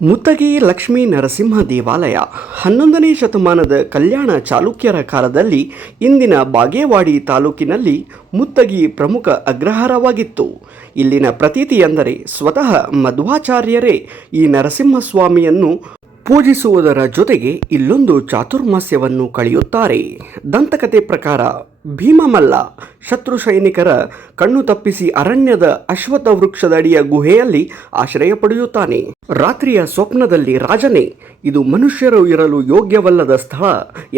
ಮುತ್ತಗಿ ಲಕ್ಷ್ಮೀ ನರಸಿಂಹ ದೇವಾಲಯ 11ನೇ ಶತಮಾನದ ಕಲ್ಯಾಣ ಚಾಲುಕ್ಯರ ಕಾಲದಲ್ಲಿ ಇಂದಿನ ಬಾಗೇವಾಡಿ ತಾಲೂಕಿನಲ್ಲಿ ಮುತ್ತಗಿ ಪ್ರಮುಖ ಅಗ್ರಹಾರವಾಗಿತ್ತು. ಇಲ್ಲಿನ ಪ್ರತೀತಿ ಎಂದರೆ ಸ್ವತಃ ಮಧ್ವಾಚಾರ್ಯರೇ ಈ ನರಸಿಂಹಸ್ವಾಮಿಯನ್ನು ಪೂಜಿಸುವುದರ ಜೊತೆಗೆ ಇಲ್ಲೊಂದು ಚಾತುರ್ಮಾಸ್ಯವನ್ನು ಕಳೆಯುತ್ತಾರೆ. ದಂತಕತೆ ಪ್ರಕಾರ ಭೀಮಮಲ್ಲ ಶತ್ರು ಸೈನಿಕರ ಕಣ್ಣು ತಪ್ಪಿಸಿ ಅರಣ್ಯದ ಅಶ್ವತ್ಥ ವೃಕ್ಷದಡಿಯ ಗುಹೆಯಲ್ಲಿ ಆಶ್ರಯ ಪಡೆಯುತ್ತಾನೆ. ರಾತ್ರಿಯ ಸ್ವಪ್ನದಲ್ಲಿ ರಾಜನೇ ಇದು ಮನುಷ್ಯರು ಇರಲು ಯೋಗ್ಯವಲ್ಲದ ಸ್ಥಳ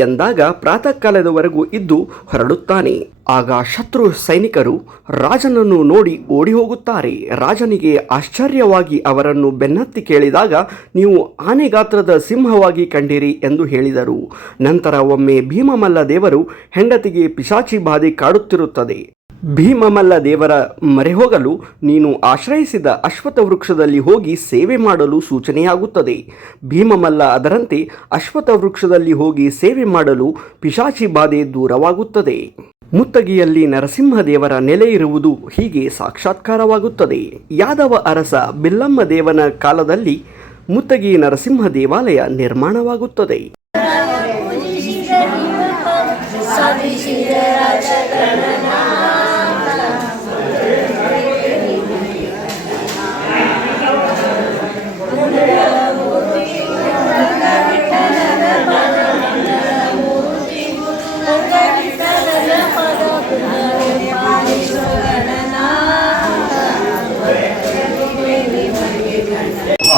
ಎಂದಾಗ ಪ್ರಾತಃ ಕಾಲದವರೆಗೂ ಇದ್ದು ಹೊರಡುತ್ತಾನೆ. ಆಗ ಶತ್ರು ಸೈನಿಕರು ರಾಜನನ್ನು ನೋಡಿ ಓಡಿ ಹೋಗುತ್ತಾರೆ. ರಾಜನಿಗೆ ಆಶ್ಚರ್ಯವಾಗಿ ಅವರನ್ನು ಬೆನ್ನತ್ತಿ ಕೇಳಿದಾಗ ನೀವು ಆನೆ ಗಾತ್ರದ ಸಿಂಹವಾಗಿ ಕಂಡಿರಿ ಎಂದು ಹೇಳಿದರು. ನಂತರ ಒಮ್ಮೆ ಭೀಮಮಲ್ಲ ದೇವರು ಹೆಂಡತಿಗೆ ಪಿಶಾಚಿ ಬಾಧೆ ಕಾಡುತ್ತಿರುತ್ತದೆ. ಭೀಮಮಲ್ಲ ದೇವರ ಮೊರೆ ಹೋಗಲು ನೀನು ಆಶ್ರಯಿಸಿದ ಅಶ್ವತ್ಥ ವೃಕ್ಷದಲ್ಲಿ ಹೋಗಿ ಸೇವೆ ಮಾಡಲು ಸೂಚನೆಯಾಗುತ್ತದೆ. ಭೀಮಮಲ್ಲ ಅದರಂತೆ ಅಶ್ವತ್ಥ ವೃಕ್ಷದಲ್ಲಿ ಹೋಗಿ ಸೇವೆ ಮಾಡಲು ಪಿಶಾಚಿ ಬಾಧೆ ದೂರವಾಗುತ್ತದೆ. ಮುತ್ತಗಿಯಲ್ಲಿ ನರಸಿಂಹದೇವರ ನೆಲೆ ಇರುವುದು ಹೀಗೆ ಸಾಕ್ಷಾತ್ಕಾರವಾಗುತ್ತದೆ. ಯಾದವ ಅರಸ ಬಿಲ್ಲಮ್ಮ ದೇವನ ಕಾಲದಲ್ಲಿ ಮುತ್ತಗಿ ನರಸಿಂಹ ದೇವಾಲಯ ನಿರ್ಮಾಣವಾಗುತ್ತದೆ.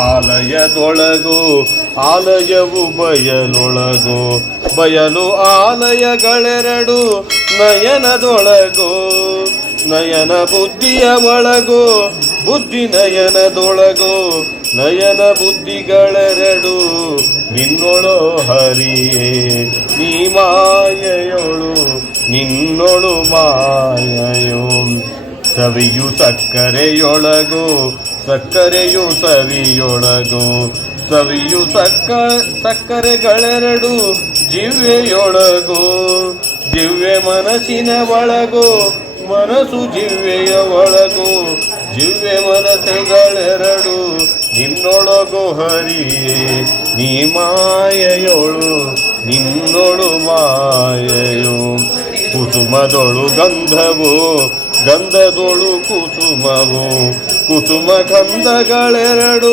ಆಲಯದೊಳಗೋ ಆಲಯವು ಬಯಲೊಳಗೋ ಬಯಲು ಆಲಯಗಳೆರಡು ನಯನದೊಳಗೋ ನಯನ ಬುದ್ಧಿಯ ಒಳಗೋ ಬುದ್ಧಿ ನಯನದೊಳಗೋ ನಯನ ಬುದ್ಧಿಗಳೆರಡು ನಿನ್ನೊಳು ಹರಿಯೇ ನೀ ಮಾಯೆಯೊಳು ನಿನ್ನೊಳು ಮಾಯೆಯೋ ಸವಿಯು ಸಕ್ಕರೆಯೊಳಗೋ ಸಕ್ಕರೆಯು ಸವಿಯೊಳಗೋ ಸವಿಯು ಸಕ್ಕರೆಗಳೆರಡು ಜಿವ್ವೆಯೊಳಗೋ ಜಿವ್ವೆ ಮನಸ್ಸಿನ ಒಳಗೋ ಮನಸ್ಸು ಜಿವ್ವೆಯ ಒಳಗೋ ಜಿವ್ವೆ ಮನಸ್ಸುಗಳೆರಡು ನಿನ್ನೊಳಗೋ ಹರಿಯೇ ನೀ ಮಾಯೆಯೊಳು ನಿನ್ನೊಳು ಮಾಯೆಯೋ ಕುಸುಮದೊಳು ಗಂಧವು ಗಂಧದೊಳು ಕುಸುಮವು ಕುಸುಮ ಗಂಧಗಳೆರಡು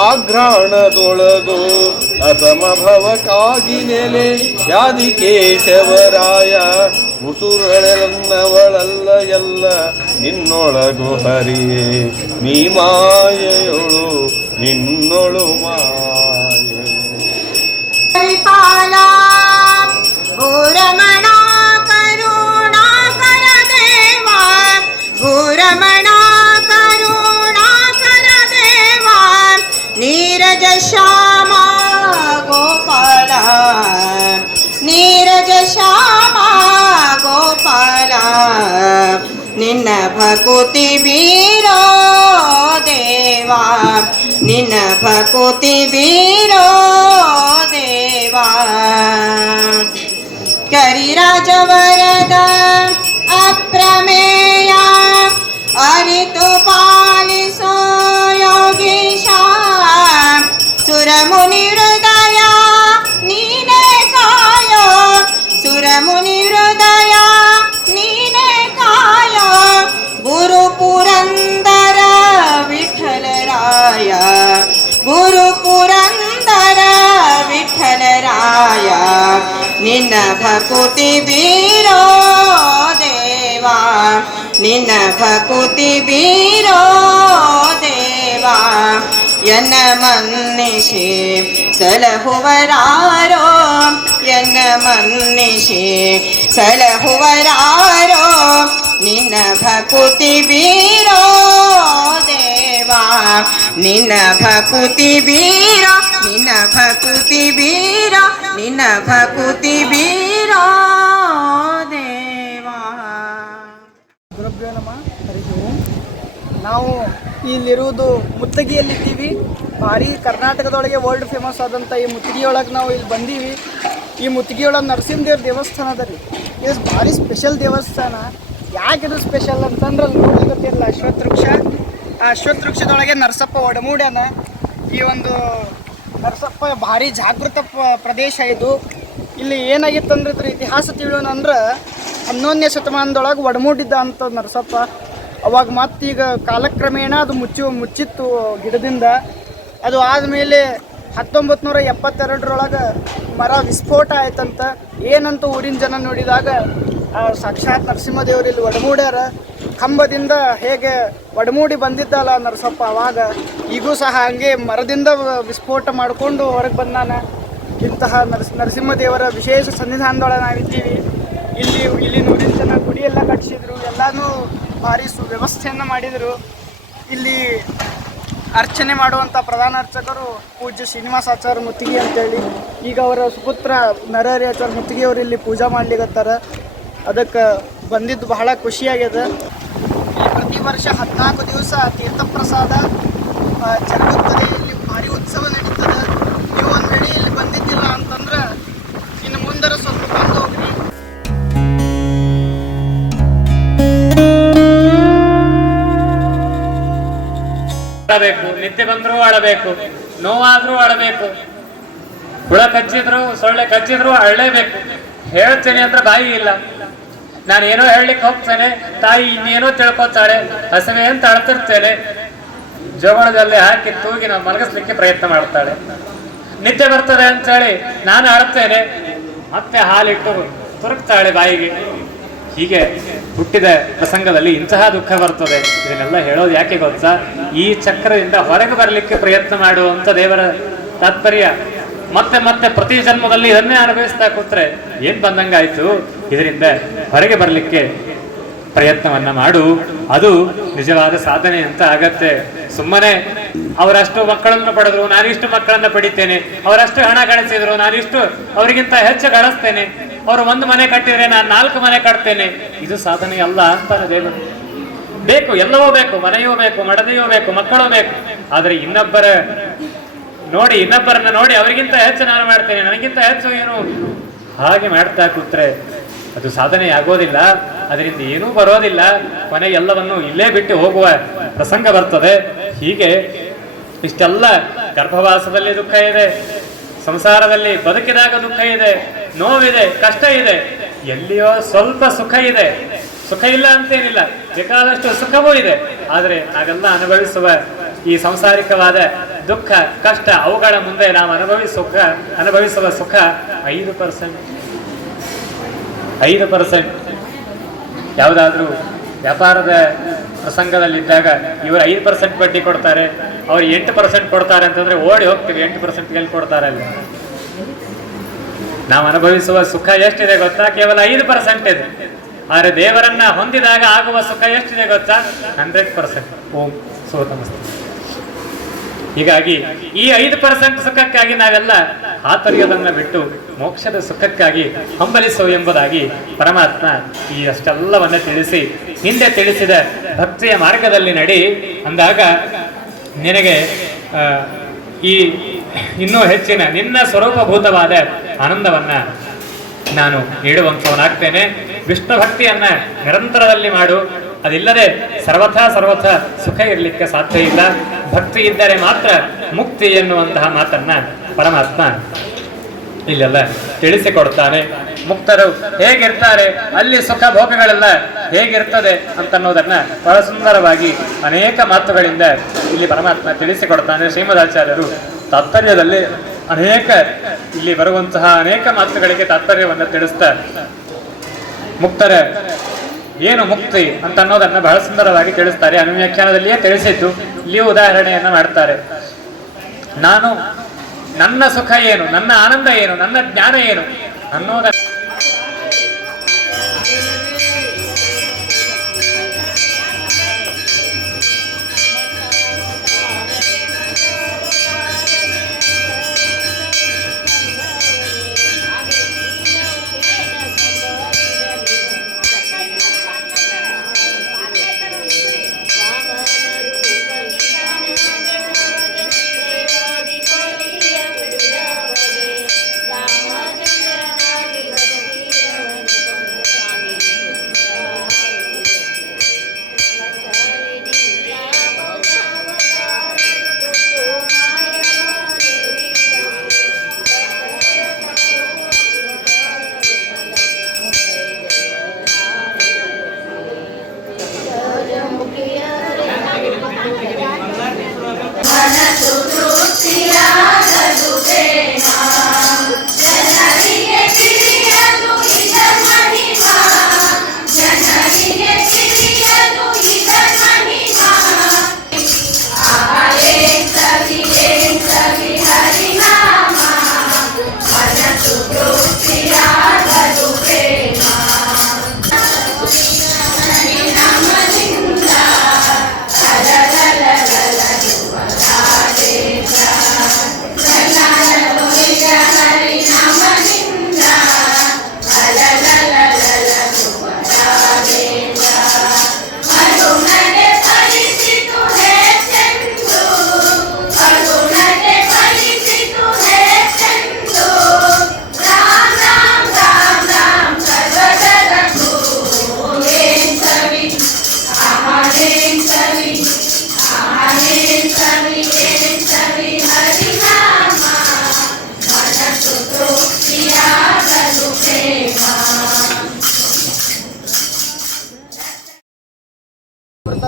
ಆಘ್ರಾಣದೊಳಗೋ ಅಸಮಭವಕ್ಕಾಗಿ ನೆಲೆ ಯಾದಿ ಕೇಶವರಾಯ ಉಸುರಳೆನ್ನವಳಲ್ಲ ಎಲ್ಲ ನಿನ್ನೊಳಗು ಹರಿಯೇ ನೀ ಮಾಯೆಯೊಳು ನಿನ್ನೊಳು ಮಾಯೆ ರಮಣ ಕರುಣಾಕರ ದೇವ ರಮಣ ಕರುಣಾಕರ ದೇವ ನೀರಜ ಶ್ಯಾಮ ಗೋಪಾಲ ನೀರಜ ಶ್ಯಾಮ ಗೋಪಾಲ ನಿನ್ನ ಭಕುತಿ ಬೀರೋ ದೇವ ನಿನ್ನ ಭಕುತಿ ಬೀರೋ ದೇವ ಕರಿರಾಜವರದ ಅಪ್ರಮೇಯ ಅರಿತು ಪಾಲಿಸೋ ಯೋಗೀಶ ಸುರಮುನಿ ಹೃದಯ ನೀನೇ ಕಾಯೋ ಸುರಮುನಿ ಹೃದಯ ನೀನೇ ಕಾಯೋ ಗುರು ಪುರಂದರ ವಿಠಲರಾಯ ಗುರು ಪುರಂದರ ವಿಠಲರಾಯ ನಿನ್ನ ಭಕುತಿ ಬೀರೋ ದೇವ ನಿನ್ನ ಭಕುತಿ ಬೀರೋ ದೇವ ಎನ್ನ ಮನ್ನಿಷಿ ಸಲಹುವರಾರೋ ಎನ್ನ ಮನ್ನಿಷಿ ಸಲಹುವರಾರೋ ನಿನ್ನ ಭಕುತಿ ಬೀರೋ ದೇವ ನಿನ್ನ ಭಕುತಿ ಬೀರೋ ನಿನ್ನ ಭಕುತಿ ಬೀರೋ ನಿನ್ನ ಭಕುತಿ ಬೀರೋ ದೇವ. ಗುರುಭ್ಯೋ ನಮಃ. ಹರಿ ಓಂ. ನಾವು ಇಲ್ಲಿರುವುದು ಮುತ್ತಗಿಯಲ್ಲಿದ್ದೀವಿ. ಭಾರಿ ಕರ್ನಾಟಕದೊಳಗೆ ವರ್ಲ್ಡ್ ಫೇಮಸ್ ಆದಂಥ ಈ ಮುತ್ತಗಿಯೊಳಗೆ ನಾವು ಇಲ್ಲಿ ಬಂದೀವಿ. ಈ ಮುತ್ತಗಿಯೊಳಗೆ ನರಸಿಂಹದೇವ್ರ ದೇವಸ್ಥಾನ ಅದ ರೀ. ಇದು ಭಾರಿ ಸ್ಪೆಷಲ್ ದೇವಸ್ಥಾನ. ಯಾಕಿದು ಸ್ಪೆಷಲ್ ಅಂತಂದ್ರೆ ಅಲ್ಲಿ ನೋಡ್ಲಿಕ್ಕತ್ತಿರಲ್ಲ ಅಶ್ವತ್ಥ ವೃಕ್ಷ. ಆ ಅಶ್ವತ್ಥ ವೃಕ್ಷದೊಳಗೆ ನರಸಪ್ಪ ಒಡಮೂಡ್ಯಾನ. ಈ ಒಂದು ನರಸಪ್ಪ ಭಾರಿ ಜಾಗೃತ ಪ್ರದೇಶ ಇದು. ಇಲ್ಲಿ ಏನಾಗಿತ್ತಂದ್ರೆ ಇದ್ರ ಇತಿಹಾಸ ತಿಳಿಯೋಣಂದ್ರೆ 11ನೇ ಶತಮಾನದೊಳಗೆ ಒಡಮೂಡಿದ್ದ ಅಂತ ನರಸಪ್ಪ. ಅವಾಗ ಮತ್ತೀಗ ಕಾಲಕ್ರಮೇಣ ಅದು ಮುಚ್ಚಿತ್ತು ಗಿಡದಿಂದ. ಅದು ಆದಮೇಲೆ 1972 ಮರ ವಿಸ್ಫೋಟ ಆಯ್ತಂತ. ಏನಂತ ಊರಿನ ಜನ ನೋಡಿದಾಗ ಸಾಕ್ಷಾತ್ ನರಸಿಂಹದೇವರು ಇಲ್ಲಿ ಒಡಮೂಡ್ಯಾರ. ಕಂಬದಿಂದ ಹೇಗೆ ಒಡಮೂಡಿ ಬಂದಿದ್ದಲ್ಲ ನರಸಪ್ಪ ಅವಾಗ, ಈಗೂ ಸಹ ಹಂಗೆ ಮರದಿಂದ ವಿಸ್ಫೋಟ ಮಾಡಿಕೊಂಡು ಹೊರಗೆ ಬಂದಾನ. ಇಂತಹ ನರಸಿಂಹದೇವರ ವಿಶೇಷ ಸನ್ನಿಧಾನದೊಳಗೆ ನಾವಿದ್ದೀವಿ. ಇಲ್ಲಿ ಊರಿನ ಜನ ಗುಡಿ ಎಲ್ಲ ಕಟ್ಟಿಸಿದ್ರು, ಎಲ್ಲನೂ ಭಾರಿ ಸುವ್ಯವಸ್ಥೆಯನ್ನು ಮಾಡಿದರು. ಇಲ್ಲಿ ಅರ್ಚನೆ ಮಾಡುವಂಥ ಪ್ರಧಾನ ಅರ್ಚಕರು ಪೂಜ್ಯ ಶ್ರೀನಿವಾಸಾಚಾರ್ಯ ಮುತ್ತಿಗೆ ಅಂತೇಳಿ. ಈಗ ಅವರ ಸುಪುತ್ರ ನರಹರಿ ಆಚಾರ್ಯ ಮುತ್ತಿಗೆ ಅವರು ಇಲ್ಲಿ ಪೂಜಾ ಮಾಡ್ಲಿಕತ್ತಾರ. ಅದಕ್ಕೆ ಬಂದಿದ್ದು ಬಹಳ ಖುಷಿಯಾಗ್ಯದ. ಪ್ರತಿ ವರ್ಷ 14 ದಿವಸ ತೀರ್ಥಪ್ರಸಾದ ಜರುಗುತ್ತದೆ. ಇಲ್ಲಿ ಭಾರಿ ಉತ್ಸವ ನಡೀತದೆ. ನೀವು ಒಂದು ವೇಳೆ ಇಲ್ಲಿ ಬಂದಿದ್ದಿಲ್ಲ ಅಂತಂದ್ರೆ ಇನ್ನು ಮುಂದರ ಸ್ವಲ್ಪ ಬಂದು ಹೋಗ್ರಿ. ಅಳಬೇಕು, ನಿದ್ದೆ ಬಂದರೂ ಅಳಬೇಕು, ನೋವಾದ್ರೂ ಅಳಬೇಕು, ಹುಳ ಕಚ್ಚಿದ್ರು ಸೊಳ್ಳೆ ಕಚ್ಚಿದ್ರು ಅಳ್ಳೇಬೇಕು. ಹೇಳ್ತೇನೆ ಅಂದ್ರೆ ಬಾಯಿ ಇಲ್ಲ. ನಾನೇನೋ ಹೇಳಲಿಕ್ಕೆ ಹೋಗ್ತೇನೆ, ತಾಯಿ ಇನ್ನೇನೋ ತಿಳ್ಕೊತಾಳೆ. ಹಸವೆ ಅಂತ ಅಳ್ತಿರ್ತೇನೆ, ಜೋಳದಲ್ಲಿ ಹಾಕಿ ತೂಗಿ ನಾವು ಮಲಗಿಸ್ಲಿಕ್ಕೆ ಪ್ರಯತ್ನ ಮಾಡ್ತಾಳೆ. ನಿದ್ದೆ ಬರ್ತದೆ ಅಂತ ಹೇಳಿ ನಾನು ಅಳ್ತೇನೆ, ಮತ್ತೆ ಹಾಲಿಟ್ಟು ತುರುಕ್ತಾಳೆ ಬಾಯಿಗೆ. ಹೀಗೆ ಹುಟ್ಟಿದ ಪ್ರಸಂಗದಲ್ಲಿ ಇಂತಹ ದುಃಖ ಬರ್ತದೆ. ಇದನ್ನೆಲ್ಲ ಹೇಳೋದು ಯಾಕೆ ಗೊತ್ತಾ? ಈ ಚಕ್ರದಿಂದ ಹೊರಗೆ ಬರಲಿಕ್ಕೆ ಪ್ರಯತ್ನ ಮಾಡುವಂತ ದೇವರ ತಾತ್ಪರ್ಯ. ಮತ್ತೆ ಮತ್ತೆ ಪ್ರತಿ ಜನ್ಮದಲ್ಲಿ ಇದನ್ನೇ ಅನುಭವಿಸ್ತಾ ಕೂತ್ರೆ ಏನ್ ಬಂದಂಗಾಯ್ತು? ಇದರಿಂದ ಹೊರಗೆ ಬರಲಿಕ್ಕೆ ಪ್ರಯತ್ನವನ್ನ ಮಾಡು, ಅದು ನಿಜವಾದ ಸಾಧನೆ ಅಂತ ಆಗತ್ತೆ. ಸುಮ್ಮನೆ ಅವರಷ್ಟು ಮಕ್ಕಳನ್ನು ಪಡೆದ್ರು ನಾನಿಷ್ಟು ಮಕ್ಕಳನ್ನ ಪಡಿತೇನೆ, ಅವರಷ್ಟು ಹಣ ಗಳಿಸಿದ್ರು ನಾನಿಷ್ಟು ಅವರಿಗಿಂತ ಹೆಚ್ಚು ಗಳಿಸ್ತೇನೆ, ಅವರು 1 ಮನೆ ಕಟ್ಟಿದ್ರೆ ನಾನು 4 ಮನೆ ಕಟ್ತೇನೆ, ಇದು ಸಾಧನೆ ಅಲ್ಲ ಅಂತಾನೆ ದೇವರು. ಬೇಕು, ಎಲ್ಲವೂ ಬೇಕು, ಮನೆಯೂ ಬೇಕು, ಮಡದಿಯೂ ಬೇಕು, ಮಕ್ಕಳು ಬೇಕು. ಆದ್ರೆ ಇನ್ನೊಬ್ಬರನ್ನ ನೋಡಿ ಅವರಿಗಿಂತ ಹೆಚ್ಚು ನಾನು ಮಾಡ್ತೇನೆ, ನನಗಿಂತ ಹೆಚ್ಚು ಏನು, ಹಾಗೆ ಮಾಡ್ತಾ ಕೂತ್ರೆ ಅದು ಸಾಧನೆ ಆಗೋದಿಲ್ಲ. ಅದರಿಂದ ಏನೂ ಬರೋದಿಲ್ಲ. ಕೊನೆಗೆ ಎಲ್ಲವನ್ನು ಇಲ್ಲೇ ಬಿಟ್ಟು ಹೋಗುವ ಪ್ರಸಂಗ ಬರ್ತದೆ. ಹೀಗೆ ಇಷ್ಟೆಲ್ಲ ಗರ್ಭವಾಸದಲ್ಲಿ ದುಃಖ ಇದೆ, ಸಂಸಾರದಲ್ಲಿ ಬದುಕಿದಾಗ ದುಃಖ ಇದೆ, ನೋವಿದೆ, ಕಷ್ಟ ಇದೆ, ಎಲ್ಲಿಯೋ ಸ್ವಲ್ಪ ಸುಖ ಇದೆ. ಸುಖ ಇಲ್ಲ ಅಂತೇನಿಲ್ಲ, ಬೇಕಾದಷ್ಟು ಸುಖವೂ ಇದೆ. ಆದರೆ ನಾವೆಲ್ಲ ಅನುಭವಿಸುವ ಈ ಸಾಂಸಾರಿಕವಾದ ದುಃಖ ಕಷ್ಟ ಅವುಗಳ ಮುಂದೆ ನಾವು ಅನುಭವಿಸುವ ಸುಖ 5%. ಯಾವುದಾದ್ರೂ ವ್ಯಾಪಾರದ ಪ್ರಸಂಗದಲ್ಲಿದ್ದಾಗ ಇವರು 5% ಬಡ್ಡಿ ಕೊಡ್ತಾರೆ, ಅವ್ರು 8% ಕೊಡ್ತಾರೆ ಅಂತಂದ್ರೆ ಓಡಿ ಹೋಗ್ತೀವಿ. 8% ಎಲ್ಲಿ ಕೊಡ್ತಾರೆ ಅಲ್ಲಿ? ನಾವು ಅನುಭವಿಸುವ ಸುಖ ಎಷ್ಟಿದೆ ಗೊತ್ತಾ? ಕೇವಲ 5% ಇದೆ. ಆದರೆ ದೇವರನ್ನ ಹೊಂದಿದಾಗ ಆಗುವ ಸುಖ ಎಷ್ಟಿದೆ ಗೊತ್ತಾ? 100%. ಓಂ ಸೋತಮಸ್ತು. ಹೀಗಾಗಿ ಈ 5% ಸುಖಕ್ಕಾಗಿ ನಾವೆಲ್ಲ ಹಾತೊರೆಯೋದನ್ನ ಬಿಟ್ಟು ಮೋಕ್ಷದ ಸುಖಕ್ಕಾಗಿ ಹಂಬಲಿಸು ಎಂಬುದಾಗಿ ಪರಮಾತ್ಮ ಈ ಅಷ್ಟೆಲ್ಲವನ್ನ ತಿಳಿಸಿ, ಹಿಂದೆ ತಿಳಿಸಿದ ಭಕ್ತಿಯ ಮಾರ್ಗದಲ್ಲಿ ನಡಿ ಅಂದಾಗ ನಿನಗೆ ಈ ಇನ್ನೂ ಹೆಚ್ಚಿನ ನಿನ್ನ ಸ್ವರೂಪಭೂತವಾದ ಆನಂದವನ್ನ ನಾನು ನೀಡುವಂಥವನಾಗ್ತೇನೆ. ವಿಷ್ಣು ಭಕ್ತಿಯನ್ನ ನಿರಂತರದಲ್ಲಿ ಮಾಡು. ಅದಿಲ್ಲದೆ ಸರ್ವಥಾ ಸುಖ ಇರಲಿಕ್ಕೆ ಸಾಧ್ಯ ಇಲ್ಲ. ಭಕ್ತಿ ಇದ್ದರೆ ಮಾತ್ರ ಮುಕ್ತಿ ಎನ್ನುವಂತಹ ಮಾತನ್ನ ಪರಮಾತ್ಮ ಇಲ್ಲೆಲ್ಲ ತಿಳಿಸಿಕೊಡ್ತಾನೆ. ಮುಕ್ತರು ಹೇಗಿರ್ತಾರೆ, ಅಲ್ಲಿ ಸುಖ ಭೋಗಗಳೆಲ್ಲ ಹೇಗಿರ್ತದೆ ಅಂತನ್ನೋದನ್ನ ಬಹಳ ಸುಂದರವಾಗಿ ಅನೇಕ ಮಾತುಗಳಿಂದ ಇಲ್ಲಿ ಪರಮಾತ್ಮ ತಿಳಿಸಿಕೊಡ್ತಾನೆ. ಶ್ರೀಮದಾಚಾರ್ಯರು ತಾತ್ಪರ್ಯದಲ್ಲಿ ಇಲ್ಲಿ ಬರುವಂತಹ ಅನೇಕ ಮಾತುಗಳಿಗೆ ತಾತ್ಪರ್ಯವನ್ನು ತಿಳಿಸ್ತಾ ಮುಕ್ತರ ಏನು ಮುಕ್ತಿ ಅಂತ ಅನ್ನೋದನ್ನ ಬಹಳ ಸುಂದರವಾಗಿ ತಿಳಿಸ್ತಾರೆ. ಅನುವ್ಯಾಖ್ಯಾನದಲ್ಲಿಯೇ ತಿಳಿಸಿದ್ದು ಇಲ್ಲಿಯೂ ಉದಾಹರಣೆಯನ್ನ ಮಾಡ್ತಾರೆ. ನನ್ನ ಸುಖ ಏನು, ನನ್ನ ಆನಂದ ಏನು, ನನ್ನ ಜ್ಞಾನ ಏನು ಅನ್ನೋದನ್ನ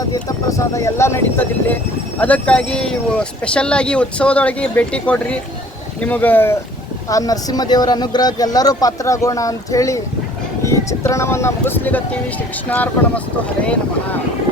ತೀರ್ಥಪ್ರಸಾದ ಎಲ್ಲ ನಡೀತದಿಲ್ಲಿ. ಅದಕ್ಕಾಗಿ ಸ್ಪೆಷಲ್ಲಾಗಿ ಉತ್ಸವದೊಳಗೆ ಭೇಟಿ ಕೊಡ್ರಿ. ನಿಮಗೆ ಆ ನರಸಿಂಹದೇವರ ಅನುಗ್ರಹಕ್ಕೆ ಎಲ್ಲರೂ ಪಾತ್ರರಾಗೋಣ ಅಂಥೇಳಿ ಈ ಚಿತ್ರಣವನ್ನು ಮುಗಿಸ್ಲಿಕ್ಕತ್ತೀವಿ. ಶ್ರೀ ಕೃಷ್ಣಾರ್ಪಣಮಸ್ತು. ಹರೇ ನಮಃ.